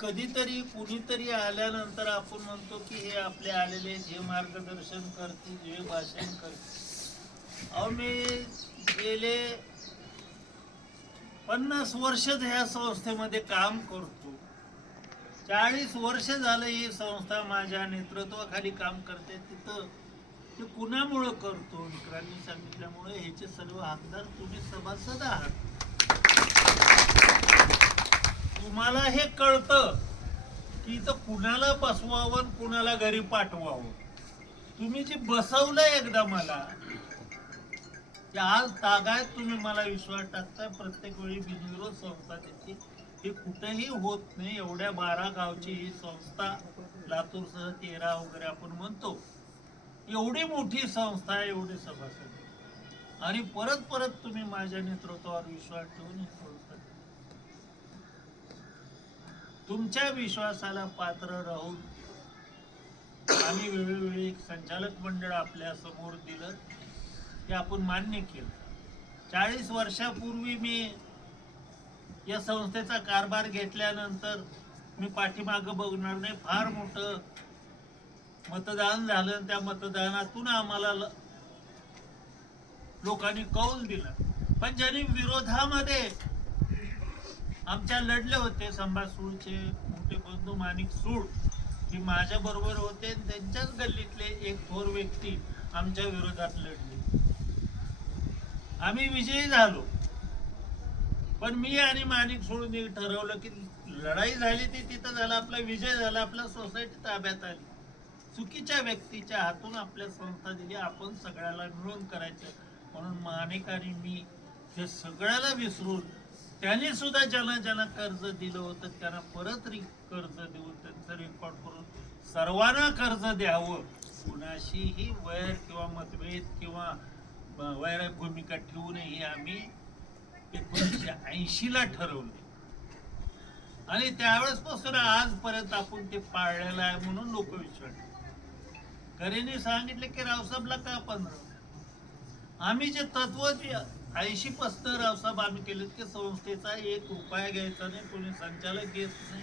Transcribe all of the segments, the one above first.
कधीतरी कुणीतरी आल्यानंतर आपण म्हणतो की हे आपले आलेले जे मार्गदर्शन करतील जे भाषण करतील. अहो मी गेले पन्नास वर्ष ह्या संस्थेमध्ये काम करतो. चाळीस वर्ष झालं ही संस्था माझ्या नेतृत्वाखाली काम करते. तिथं ते कुणामुळं करतो? मित्रांनी सांगितल्यामुळे ह्याचे सर्व हकदार तुम्ही सभासद आहात. तुम्हाला हे कळतं की इथं कुणाला बसवावं आणि कुणाला घरी पाठवावं. तुम्ही जे बसवलं एकदा मला ते आज तागायत तुम्ही मला विश्वास टाकताय. प्रत्येक वेळी बिनविरोध संस्था त्याची. हे कुठेही होत नाही. एवढ्या बारा गावची ही संस्था लातूरसह तेरा वगैरे आपण म्हणतो. एवढी मोठी संस्था आहे एवढी सभासद. आणि परत परत तुम्ही माझ्या नेतृत्वावर विश्वास ठेवून तुमच्या विश्वासाला पात्र राहून आम्ही वेळोवेळी एक संचालक मंडळ आपल्यासमोर दिलं ते आपण मान्य केलं. चाळीस वर्षापूर्वी मी या संस्थेचा कारभार घेतल्यानंतर मी पाठीमागं बघणार नाही. फार मोठं मतदान झालं आणि त्या मतदानातून आम्हाला ल- लोकांनी कौल दिला. पण ज्यांनी विरोधामध्ये आमच्या लढले होते संभाज सूळचे मोठे बंधू माणिक सूळ हे माझ्या बरोबर होते त्यांच्याच गल्लीतले एक थोर व्यक्ती आमच्या विरोधात लढले. आम्ही विजयी झालो. पण मी आणि माणिक सोडून ठरवलं की लढाई झाली ती तिथं झाला आपला विजय झाला आपल्या सोसायटी ताब्यात आली. चुकीच्या व्यक्तीच्या हातून आपल्या संस्था दिली आपण सगळ्याला मिळून करायचं म्हणून माणिक आणि मी ते सगळ्याला विसरून त्याने सुद्धा ज्यांना ज्यांना कर्ज दिलं होतं त्यांना परत रि कर्ज देऊन त्यांचं रेकॉर्ड करून सर्वांना कर्ज द्यावं. कुणाशीही वैर किंवा मतभेद किंवा वैर भूमिका ठेवू नये हे आम्ही एकोणीसशे ऐंशीला ठरवले. आणि त्यावेळेस पासून आजपर्यंत आपण ते पाळलेलं आहे म्हणून लोक विचारले करेने सांगितले की रावसाहेबला का पंधरा? आम्ही जे तत्व जे ऐंशी पस्तर रावसाहेब आम्ही केले की संस्थेचा एक उपाय घ्यायचा नाही कोणी संचालक घेत नाही.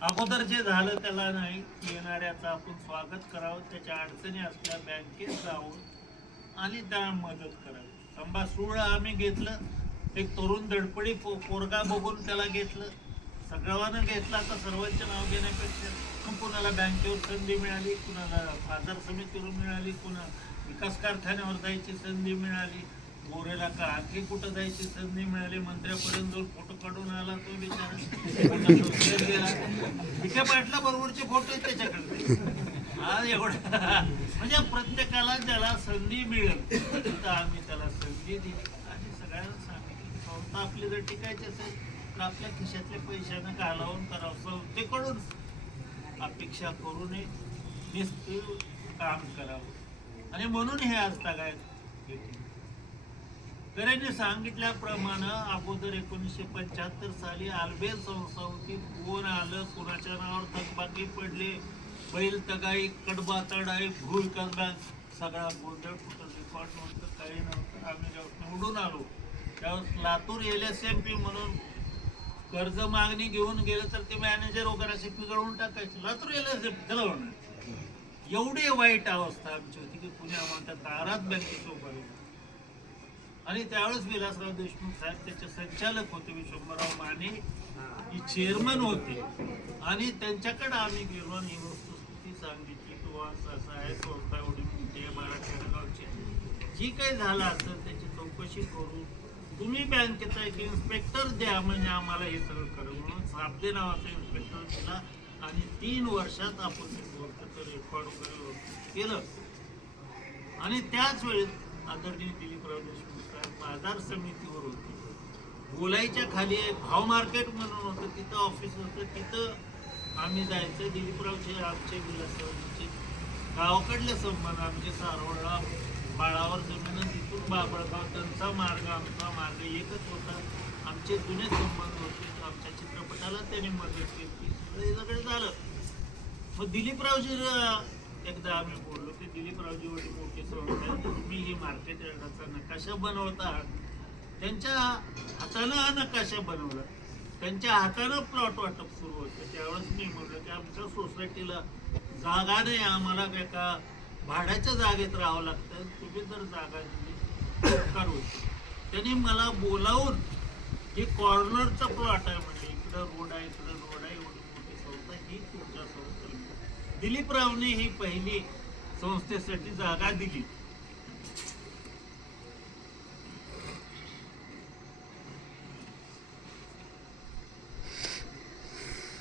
अगोदर जे झालं त्याला नाही येणाऱ्याचं आपण स्वागत करावं त्याच्या अडचणी असल्या बँकेत जाऊन आणि त्या मदत करावी. संभा सूळ आम्ही घेतलं एक तरुण धडपडी पो- पोरगा बघून त्याला घेतलं. सगळ्यांना घेतला तर सर्वांचे नाव घेण्यापेक्षा. कुणाला बँकेवर संधी मिळाली कुणाला बाजार समितीवरून मिळाली कुणा विकास कारखान्यावर जायची संधी मिळाली. मोरेला का आणखी कुठं जायची संधी मिळाली? मंत्र्यापर्यंत जो फोटो काढून आला तो बिचारा. विखे पाटला बरोबरचे फोटो आहेत त्याच्याकडे. हा एवढा. म्हणजे प्रत्येकाला ज्याला संधी मिळेल. तर आम्ही त्याला संधी दिली. आणि सगळ्यांना सांगितलं. संस्था आपली जर टिकायची असेल तर आपल्या खिशातल्या पैशानं घालावून करावं. संस्थेकडून अपेक्षा करू नये. निस्तीव काम करावं. आणि म्हणून हे आज काय घेतले करेने सांगितल्याप्रमाणे अगोदर एकोणीसशे पंच्याहत्तर साली आल्बे संस्था कोण आलं? कोणाच्या नावावर थकबाकी पडले? बैल तगाई कडबा तडाई भूल कसबा सगळा गोंधळ कुठं रेकॉर्ड नव्हतं काही नव्हतं. आम्ही जेव्हा निवडून आलो त्यावेळेस Latur L S M P म्हणून कर्ज मागणी घेऊन गेलं तर ते मॅनेजर वगैरे असे पिघळून टाकायचे. लातूर एल एस एम त्याला म्हणणार एवढी वाईट अवस्था आमची होती की पुणे आम्हाला त्या दारात बँकेचं उभारलं आणि त्यावेळेस विलासराव देशमुख साहेब त्याचे संचालक होते विश्वंभरराव माने. ही चेअरमन होते. आणि त्यांच्याकडे आम्ही गेलो आणि ही वस्तुस्थिती सांगितली की असं आहे संस्था एवढी मोठी आहे बारा गावची जी काही झालं असेल त्याची चौकशी करू. तुम्ही बँकेचा एक इन्स्पेक्टर द्या म्हणजे आम्हाला हे सगळं करू. म्हणून साबदे नावाचा इन्स्पेक्टर दिला. आणि तीन वर्षात आपण रेकॉर्ड वगैरे केलं. आणि त्याच वेळेस आदरणीय दिलीपराव देशमुख साहेब बाजार समितीवर होते. बोलायच्या खाली एक भाव मार्केट म्हणून होतं तिथं ऑफिस होतं तिथं आम्ही जायचं. दिलीपरावचे आमचे विलासरावचे गावाकडले संबंध आमचे सारोळा बाळावर जमीन तिथून बाबळगाव त्यांचा मार्ग आमचा मार्ग एकच होता. आमचे जुने संबंध होते आमच्या चित्रपटाला त्यांनी मदत केली. सगळे सगळे झालं. मग दिलीपरावजी एकदा आम्ही बोललो की दिलीपरावजी वडील मोठे संस्था तुम्ही ही मार्केट यार्डाचा नकाशा बनवता. आहात त्यांच्या हातानं हा नकाशा बनवला. त्यांच्या हातानं प्लॉट वाटप सुरू होतं. त्यावेळेस मी म्हटलं की आमच्या सोसायटीला जागा नाही आम्हाला काय का भाड्याच्या जागेत राहावं लागतं. तुम्ही जर जागा दिली उपकार त्यांनी मला बोलावून हे कॉर्नरचा प्लॉट आहे म्हणजे इकडं रोड आहे इकडं रोड आहे एवढी मोठी संस्था ही तुमच्या संस्थेला दिलीप रावने ही पहिली संस्थेसाठी जागा दिली.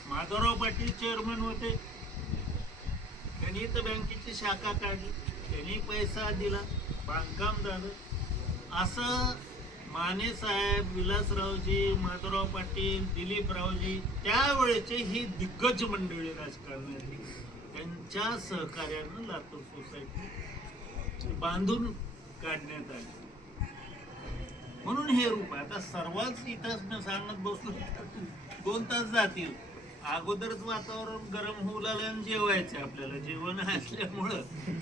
माधवराव पाटील चेअरमन होते. त्यांनी तर बँकेची शाखा काढली. त्यांनी पैसा दिला. बांधकाम झालं. असं माने साहेब विलासरावजी माधवराव पाटील दिलीपरावजी त्यावेळेचे ही दिग्गज मंडळी राजकारणाची त्यांच्या सहकार्यानं लातूर सोसायटी बांधून काढण्यात आली. म्हणून हे रूप आता सर्वच इथंच मी सांगत बसलो. दोन तास जातील. अगोदरच वातावरण गरम होऊ लागलं आणि जेवायचं आपल्याला. जेवण असल्यामुळं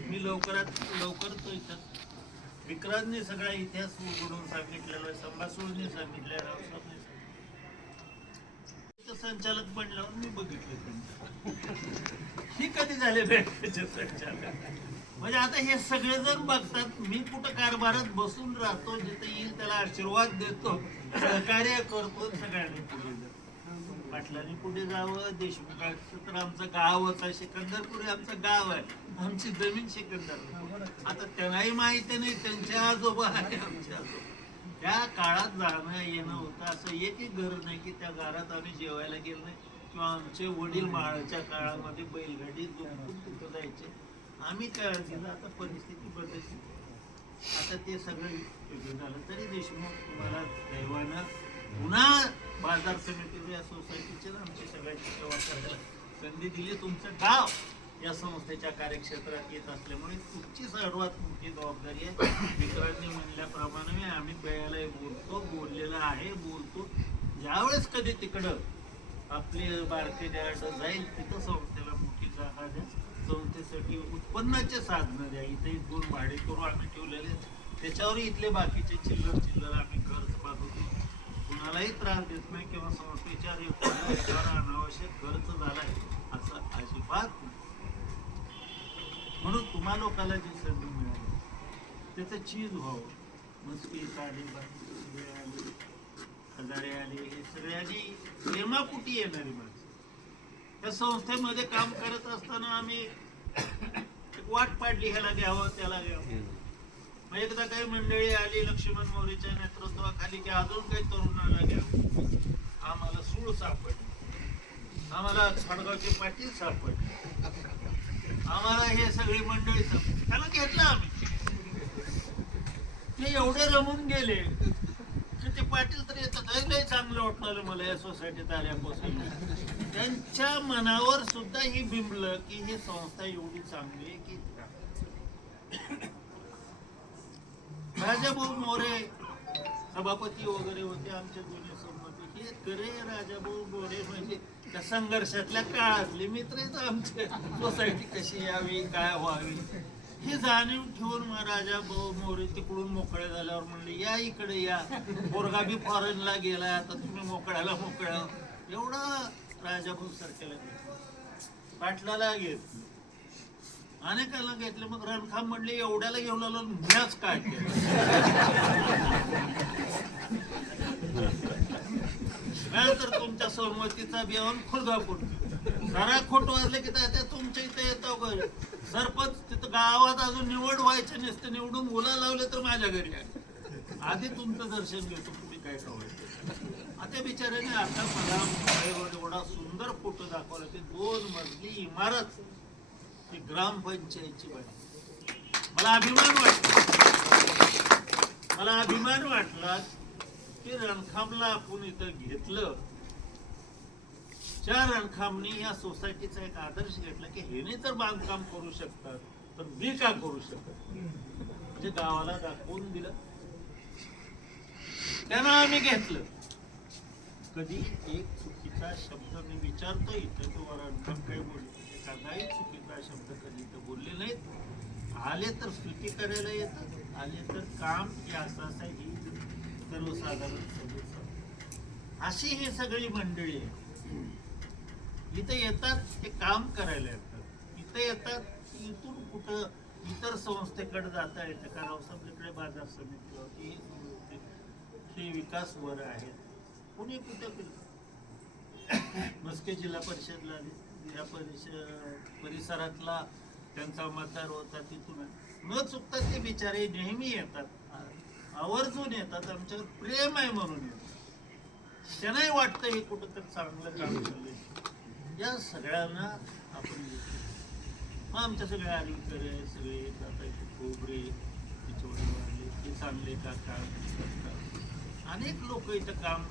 मी लवकरात लवकर तो इथं विक्रांतने सगळा इतिहास उघडून सांगितलेला आहे संभासुळने सांगितलं आहे रावसाहेबने सांगितलं. संचालक म्हणल्यावर मी बघितलं त्यांचं. ही कधी झाले बँकेचे संचालक? म्हणजे आता हे सगळेजण बघतात मी कुठं कारभारात बसून राहतो जिथे येईल त्याला आशीर्वाद देतो सहकार्य करतो सगळ्यांनी पुढे पाटलांनी कुठे जावं? देशमुखाचं तर आमचं गावच आहे. सिकंदरपूर हे आमचं गाव आहे. आमची जमीन सिकंदर आता त्यांनाही माहिती नाही त्यांच्या आजोबा आहे आमच्या आजोबा. त्या काळात जाणं येणं होतं असं एकही घर नाही की त्या घरात आम्ही जेवायला गेलो नाही. किंवा आमचे वडील माळाच्या काळामध्ये बैलगाडी झोपून तिथं जायचे. आम्ही काय केलं आता परिस्थिती बदलली. आता ते सगळं झालं तरी देशमुख तुम्हाला दैवानं पुन्हा बाजार समितीच्या या सोसायटीचे आमची सगळ्याची सेवा करायला संधी दिली. तुमचं गाव या संस्थेच्या कार्यक्षेत्रात येत असल्यामुळे तुमची सर्वात मोठी जबाबदारी आहे. मित्रांनी म्हणल्याप्रमाणे आम्ही वेळेला बोलतो बोललेलं आहे बोलतो. ज्यावेळेस कधी तिकडं आपले बारके डॅड जाईल तिथं संस्थेला मोठी जागा द्या. संस्थेसाठी उत्पन्नाचे साधनं द्या. इथे दोन भाडे करू आम्ही ठेवलेले आहेत. त्याच्यावर इथले बाकीचे चिल्लर चिल्लर आम्ही कर्ज पाहतो कुणालाही त्रास देत नाही किंवा संस्थेच्या अनावश्यक खर्च झालाय असं अजिबात. म्हणून तुम्हा लोकांना जी संधी मिळाली त्याचं चीज व्हावं. मस्ती साडी बाकी सगळे आले हजारे आले हे सगळे आली प्रेमापुटी येणारी माणसं. त्या संस्थेमध्ये काम करत असताना आम्ही एक वाट पाडली ह्याला घ्यावं त्याला घ्यावं. मग एकदा काही मंडळी आली लक्ष्मण मोरेच्या नेतृत्वाखाली की अजून काही तरुणाला घ्यावं आम्हाला सूळ सापडली. आम्हाला खडगावची पाटील सापडली. आम्हाला हे सगळी मंडळी सापडली. त्याला घेतलं आम्ही. ते एवढे रमून गेले की ते पाटील तर येतात लय लय चांगलं वाटणार मला या सोसायटीत आल्यापासून. त्यांच्या मनावर सुद्धा ही बिंबलं की ही संस्था एवढी चांगली आहे की राजाभाऊ मोरे सभापती वगैरे होते आमच्या जुने सभापती हे करे राजाभाऊ बोरे म्हणजे त्या संघर्षातल्या काळातले मित्रच आमचे. सोसायटी कशी यावी काय व्हावी? हे जाणीव ठेवून मग राजाभाऊ मोरे तिकडून मोकळे झाल्यावर म्हणले या इकडे या. पोरगा बी फॉरेनला गेला आता तुम्ही मोकळ्याला मोकळ्या एवढा राजा भाऊ सारख्याला घेतलं. पाटलाला घेतलं अनेकाला घेतले. मग रणखाम म्हणले एवढ्याला घेऊन आलो म्याच काय केलं? नाही तर तुमच्या सहमतीचा बियावून खुर्गा सारा जरा खोट वाजले की त्या तुमच्या इथे येतो घरी. सरपंच तिथं गावात अजून निवड व्हायचे नसते. निवडून मुला लावले तर माझ्या घरी आहे आधी तुमचं दर्शन घेतो तुम्ही काय कळवायचं आता बिचाऱ्याने आता मला एवढा सुंदर फोटो दाखवला. ते दोन मजली इमारत ती ग्रामपंचायतची बाई मला अभिमान वाटला. मला अभिमान वाटला ते रणखामला आपण इथं घेतलं. चार रणखामनी या सोसायटीचा एक आदर्श घेतला की हेने तर बांधकाम करू शकतात तर मी का करू शकत म्हणजे गावाला दाखवून दिलं. त्यांना आम्ही घेतलं. कधी? एक चुकीचा शब्द मी विचारतो इथं किंवा रणखाम काही बोलतो? म्हणजे एखादाही चुकीचा शब्द कधी इथं बोलले नाहीत. आले तर स्तुती करायला येतात आले तर काम की असं असं सर्वसाधारण अशी ही सगळी मंडळी आहे इथं येतात ते काम करायला येतात. इथं येतात इथून कुठं इतर संस्थेकडे जाता येतं. कारण आपल्याकडे बाजार समिती होती ही हे विकास वर आहेत. कुणी कुठं मस्के जिल्हा परिषदला या जिल्हा परिषद परिसरातला त्यांचा मतदार होता तिथून. न चुकता ते बिचारे नेहमी येतात. आवर्जून येतात आमच्यावर प्रेम आहे म्हणून येतात. त्यांनाही वाटतं हे कुठं तर चांगलं काम चाललंय या सगळ्यांना आपण मग आमच्या सगळ्या आलीकडे सगळे आता इथे खोबरे पिचोडे वाढले ते चांगले का काम करतात? अनेक लोक इथं काम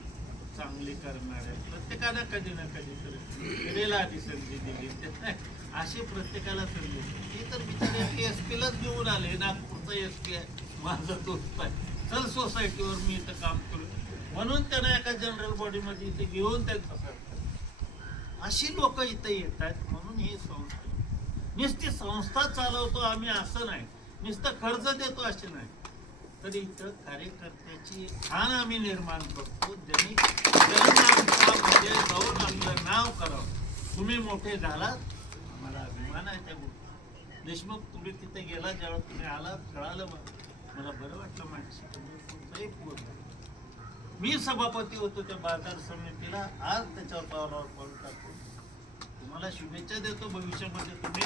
चांगले करणार आहेत प्रत्येकाला कधी ना कधी तर वेळेला आधी संधी दिली. असे अशी प्रत्येकाला संधी दिली. तर बिचारे एस पीलाच घेऊन आले नागपूरचा एस पी आहे माझा दोस्त आहे चल सोसायटीवर मी इथं काम करू. म्हणून त्यांना एका जनरल बॉडीमध्ये इथे घेऊन त्यांचा सरकार अशी लोक इथं येत आहेत म्हणून ही संस्था. नुसती संस्था चालवतो आम्ही असं नाही. नुसतं कर्ज देतो असे नाही. तर इथं कार्यकर्त्याची खाण आम्ही निर्माण करतो. ज्यांनी जाऊन आपलं नाव करावं. तुम्ही मोठे झालात आम्हाला अभिमान आहे त्या गोष्टी देशमुख तुम्ही तिथे गेला ज्यावेळेस तुम्ही आलात कळालं मला. मला बरं वाटलं माणशी मी सभापती होतो त्या बाजार समितीला. आज त्याच्यावर पावलावर पाऊल टाकतो तुम्हाला शुभेच्छा देतो. भविष्यामध्ये तुम्ही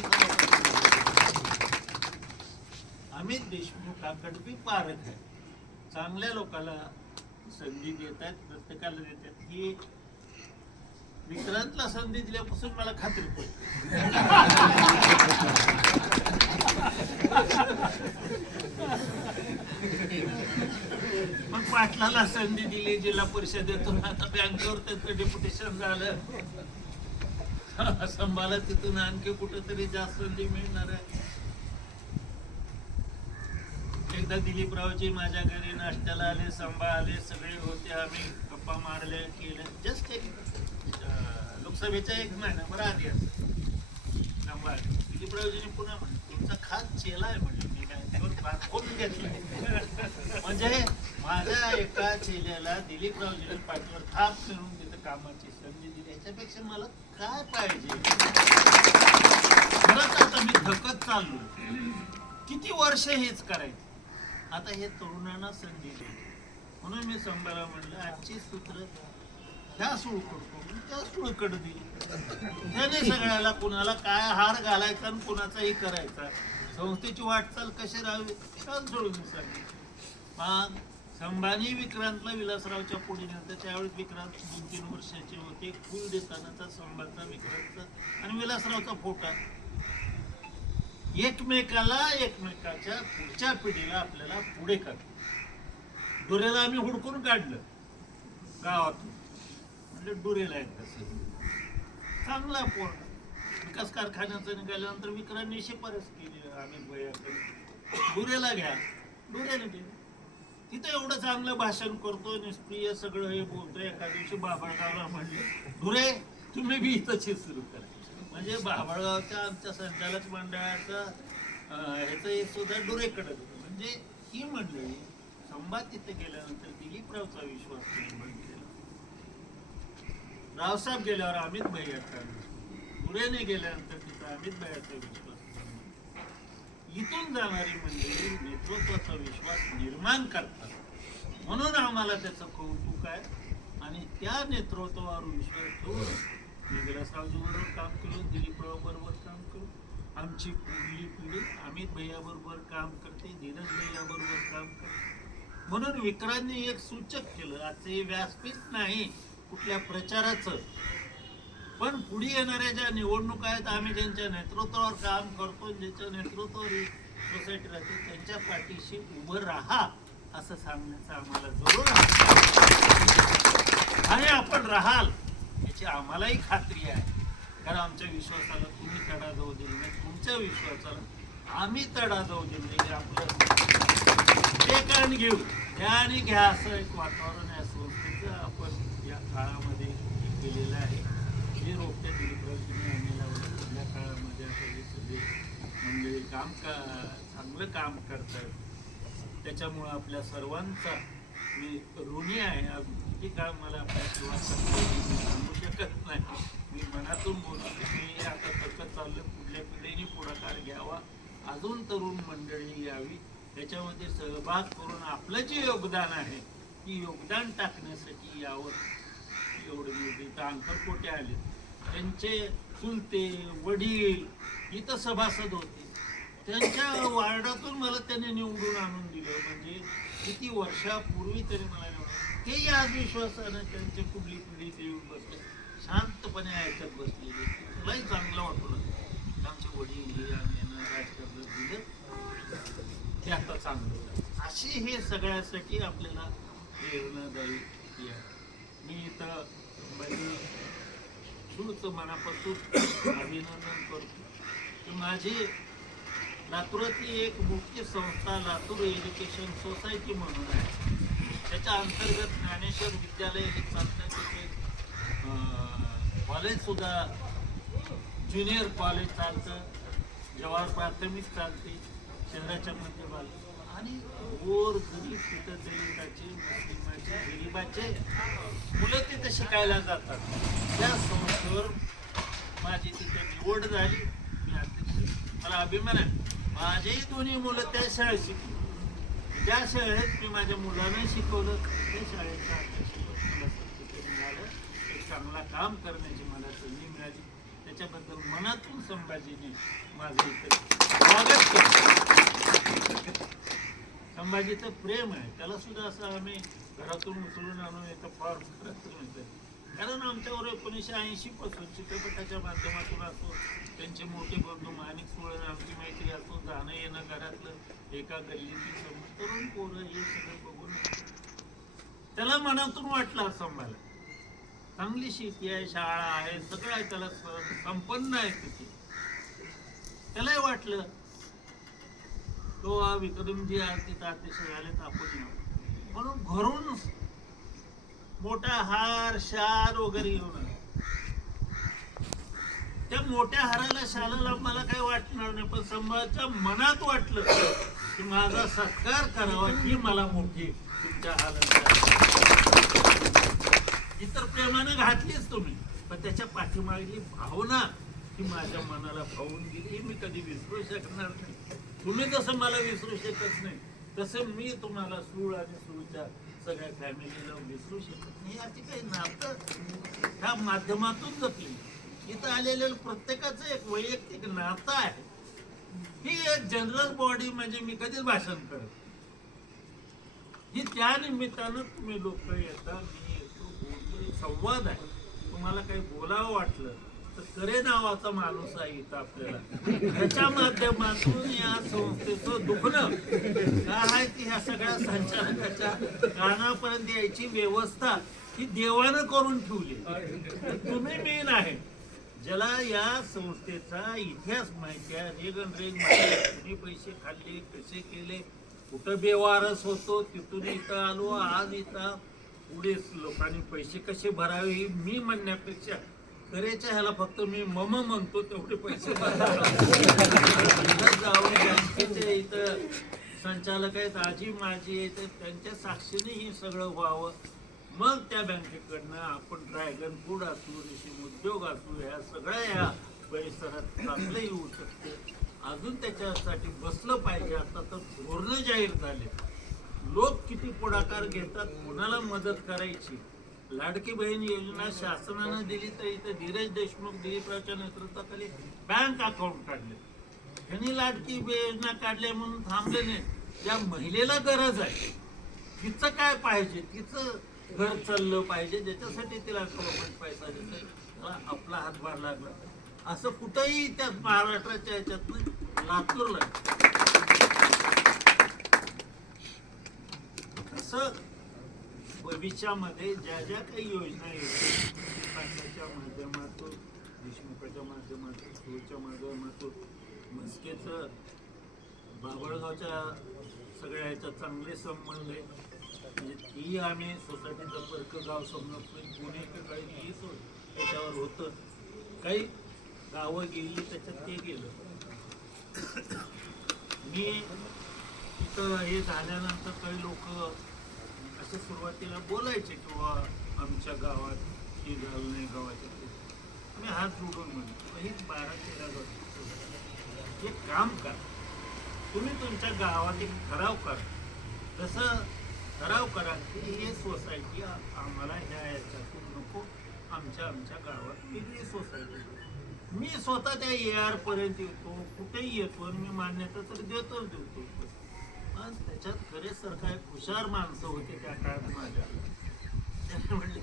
अमित देशमुख हा कडपी पारख आहे. चांगल्या लोकाला संधी देत आहेत प्रत्येकाला देतात ही विक्रांतला संधी दिल्यापासून मला खात्री पडते मग पाटलाला संधी दिली जिल्हा परिषदेतून. आता बँकेवर त्याचं डेप्युटेशन झालं. संभाला तिथून आणखी कुठेतरी जास्त संधी मिळणार आहे. एकदा दिलीपरावजी माझ्या घरी नाश्त्याला आले संभा आले सगळे होते आम्ही. गप्पा मारले केले जस्ट एक अं, लोकसभेच्या एक बरं आधी असं. संभा दिलीपरावजीने पुन्हा म्हणलं. तुमचा खास चेला आहे म्हणजे मी काय कोण बांधून घेतलाय म्हणजे माझ्या एका चेल्याला दिलीपरावजीने पाठीवर थाप फिरून तिथं कामाची संधी दिली. याच्यापेक्षा मला काय पाहिजे? खरंच आता मी थकत चाललो किती वर्ष हेच करायचं? आता हे तरुणांना संधी दिली. म्हणून मी संभाला म्हणलं आजची सूत्र ह्या सुळकड करतो. त्या सुळकड दिली त्याने सगळ्याला कुणाला काय हार घालायचा आणि कुणाचाही करायचा. संस्थेची वाटचाल कशी राहावी त्याला जोडून सांगितलं संभानी विक्रांतला विलासरावच्या पुढे नेलं त्यावेळेस विक्रांत दोन तीन वर्षाचे होते. फुल देतानाचा संभाचा विक्रांतचा आणि विलासरावचा फोटा. एकमेकाला एकमेकाच्या पुढच्या पिढीला आपल्याला पुढे काढलं डोऱ्याला आम्ही हुडकून काढलं. गावातून. म्हणजे डोरेला आहेत तसं चांगला पोर. विकास कारखान्याचं निघाल्यानंतर विक्रांनी शिफारस केली आम्ही भैयाकडे. डोरेला घ्या. डुरेला गेले तिथं एवढं चांगलं भाषण करतो निष्प्रिय सगळं हे बोलतो एका दिवशी बाबळगावला म्हणले धुरे तुम्ही बी इथंच हे सुरू करा. म्हणजे बाबळगावच्या आमच्या संचालक मंडळाचं ह्याचं हे सुद्धा डुरेकडे. म्हणजे ही मंडळी संवाद तिथे गेल्यानंतर दिलीपरावचा विश्वास म्हणजे रावसाहेब गेल्यावर अमित भैयाचा धुरेने गेल्यानंतर तिथं अमित भैयाचा विश्वास इथून जाणारी मंडळी नेतृत्वाचा विश्वास निर्माण करतात. म्हणून आम्हाला त्याचं कौतुक आहे. आणि त्या नेतृत्वावर विश्वास ठेवून मी काम केलं दिलीपराव बरोबर काम करू आमची पुढली पिढी अमित भैयाबरोबर काम करते धीरज भैयाबरोबर काम करते. म्हणून विक्रांनी एक सूचक केलं आजचं हे व्यासपीठ नाही. कुठल्या प्रचाराचं. पण पुढे येणाऱ्या ज्या निवडणुका आहेत आम्ही ज्यांच्या नेतृत्वावर काम करतो ज्यांच्या नेतृत्वावर सोसायटी राहते त्यांच्या पाठीशी उभं राहा असं सांगण्याचं आम्हाला जरूर आणि आपण राहाल याची आम्हालाही खात्री आहे. कारण आमच्या विश्वासाला तुम्ही तडा जाऊ दिले नाही तुमच्या विश्वासाला आम्ही तडा जाऊ दिले नाही आपलं ते कारण घेऊ. घ्या आणि घ्या असं एक वातावरण आहे काळामध्ये केलेलं आहे. हे रोपटे दिलीपरावजींनी आम्ही लावलं या काळामध्ये आता हे सगळे मंडळी काम का चांगलं काम करतात. त्याच्यामुळं आपल्या सर्वांचा मी ऋणी आहे. किती काळ मला आपल्या सर्वांचा सांगू शकत नाही. मी मनातून बोलतो की आता तसं चाललं पुढल्या पिढीने पुढाकार घ्यावा. अजून तरुण मंडळी यावी. त्याच्यामध्ये सहभाग करून आपलं जे योगदान आहे ती योगदान टाकण्यासाठी यावं. एवढे मोठे इथं कोठे आले? त्यांचे चुलते वडील इथं सभासद होते. त्यांच्या वार्डातून मला त्यांनी निवडून आणून दिलं. म्हणजे किती वर्षापूर्वी तरी मला निवडून आज या विश्वासानं त्यांचे कुठली पिढी ते येऊन बसले. शांतपणे ऐकत बसलेले. मलाही चांगलं वाटलं. आमचे वडील हे यांना दिलं. ते आता चांगलं अशी हे सगळ्यासाठी आपल्याला प्रेरणादायी आहे. मी इथं म्हणजे खूप मनापासून अभिनंदन करतो. की माझी लातूरातली एक मुख्य संस्था लातूर एज्युकेशन सोसायटी म्हणून आहे. त्याच्या अंतर्गत ज्ञानेश्वर विद्यालय हे चालतं तिथे कॉलेजसुद्धा ज्युनियर कॉलेज चालतं. जवाहर प्राथमिक चालते. शहराच्या मध्यभागी. आणि गोर गरीब तिथं दलिताचे मुस्लिमाचे गरीबाचे मुलं तिथे शिकायला जातात. त्या संस्थेवर माझी तिथे निवड झाली. मी अध्यक्ष मला अभिमान आहे. माझेही दोन्ही मुलं त्या शाळेत शिकली. ज्या शाळेत मी माझ्या मुलांना शिकवलं त्या शाळेचा अध्यक्षपद मला तिथे मिळालं. एक चांगला काम करण्याची मला संधी मिळाली. त्याच्याबद्दल मनातून संभाजीने माझं इथं स्वागत केलं. संभाजीचं प्रेम आहे. त्याला सुद्धा असं आम्ही घरातून उचलून आणून येतं फार कारण आमच्यावर एकोणीसशे ऐंशी पासून चित्रपटाच्या माध्यमातून असो त्यांचे मोठे बंधू माणिक सुळण आमची मैत्री असो जाणं येणं घरातलं एका गल्लीची तरुण पोरं हे सगळं बघून त्याला मनातून वाटलं असं मला चांगली शेती आहे शाळा आहे सगळं आहे त्याला संपन्न आहे तिथे. त्यालाही वाटलं तो विक्रमजी आज तिथं अतिशय आले तर आपण येऊ. म्हणून घरून मोठा हार शाल वगैरे घेऊन त्या मोठ्या हाराला शालाला मला काही वाटणार नाही पण समाजाच्या मनात वाटलं की माझा सत्कार करावा ही मला मोठी तुमच्या हालात इतर प्रेमाने घातलीच तुम्ही पण त्याच्या पाठीमागली भावना ही माझ्या मनाला भावून गेली. ही मी कधी विसरू शकणार नाही. तुम्ही जसं मला विसरू शकत नाही तसं मी तुम्हाला सूळ आणि सूळच्या सगळ्या फॅमिलीला विसरू शकत नाही. याची काही नातं ह्या माध्यमातून जपली. इथं आलेलं प्रत्येकाचं एक वैयक्तिक नातं आहे. ही एक जनरल बॉडी म्हणजे मी कधीच भाषण करत ही त्या निमित्तानं तुम्ही लोक येता मी येतो संवाद आहे. तुम्हाला काही बोलावं वाटलं करे नावाचा माणूस आहे इथं आपल्याला. त्याच्या माध्यमातून या संस्थेचं दुखणं काय आहे की ह्या सगळ्या संचालकाच्या कानापर्यंत यायची व्यवस्था ही देवानं करून ठेवली. तुम्ही मेन आहे. ज्याला या संस्थेचा इतिहास माहिती आहे रेगन रेग माहिती पैसे खाल्ले कसे केले कुठं बेवारस होतो तिथून इथं आलो आज इथं पुढे लोकांनी पैसे कसे भरावे मी म्हणण्यापेक्षा करेच्या ह्याला फक्त मी मम म्हणतो तेवढे पैसे इथं जाऊन बँकेचे इथं संचालक आहेत आजी माझी आहेत त्यांच्या साक्षीने हे सगळं व्हावं. मग त्या बँकेकडनं आपण ड्रॅगन फूड असू रेशीम उद्योग असू ह्या सगळ्या ह्या परिसरात चांगलं येऊ शकते. अजून त्याच्यासाठी बसलं पाहिजे आता तर धोरणं जाहीर झाले. लोक किती पुढाकार घेतात कोणाला मदत करायची? लाडकी बहीण योजना शासनानं दिली तर इथे धीरज देशमुख दिलीपरावच्या नेतृत्वाखाली बँक अकाउंट काढले. त्यांनी लाडकी योजना काढल्या म्हणून थांबले नाही. ज्या महिलेला गरज आहे तिचं काय पाहिजे? तिचं घर चाललं पाहिजे ज्याच्यासाठी तिला गव्हर्नमेंट पैसा देते त्याला आपला हातभार लागला. असं कुठंही त्या महाराष्ट्राच्या ह्याच्यातनं लातूरला असं भविष्यामध्ये ज्या ज्या काही योजना येतील माध्यमातून देशमुखाच्या माध्यमातून स्कूलच्या माध्यमातून मस्केचं बाबळगावच्या सगळ्या ह्याच्यात चांगले संबंध आहे म्हणजे ती आम्ही सोसायटीचं पर्क गाव समजून पुणे काही ही सो त्याच्यावर होतं. काही गावं गेली त्याच्यात ते गेलं. मी तिथं हे झाल्यानंतर काही लोक असं सुरुवातीला बोलायचे किंवा आमच्या गावात ही झालं नाही गावाच्या मी हात जोडून म्हणतो हे बारा तेरा गाव एक काम करा. तुम्ही तुमच्या गावात एक ठराव करा. जसं ठराव करा की हे सोसायटी आम्हाला ह्या याच्यातून नको आमच्या आमच्या गावात वेगळी सोसायटी मी स्वतः त्या ए आर पर्यंत येतो कुठेही येतो आणि मी मान्यता तर देतोच देतो. पण त्याच्यात खरे सरकार हुशार माणसं होते त्या काळात माझ्या. त्याने म्हणले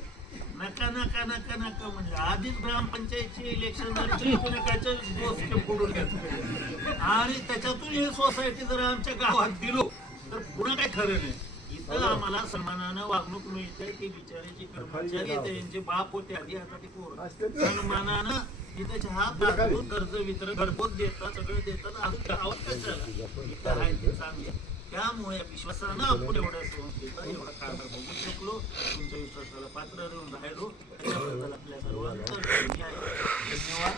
नका नका नका नका म्हणजे आधीच ग्रामपंचायतची इलेक्शन झाली फोडून आणि त्याच्यातून ही सोसायटी जर आमच्या गावात दिलो तर पुन्हा काय खरं नाही. इथं आम्हाला सन्मानानं वागणूक मिळते ते बिचाराचे कर्मचारी त्यांचे बाप होते आधी आता ते पोर. सन्मानानं इथं चहा कर्ज वितरण घरपोच देतात सगळं देतात. अजून गावात कशाला? इथं आहे ते चांगलं त्यामुळे विश्वासानं आपण एवढ्या संस्थेचा एवढा कारभार बघू शकलो. तुमच्या विश्वासाला पात्र राहून राहिलो. त्याच्याबद्दल आपल्या सर्वांचं धन्यवाद.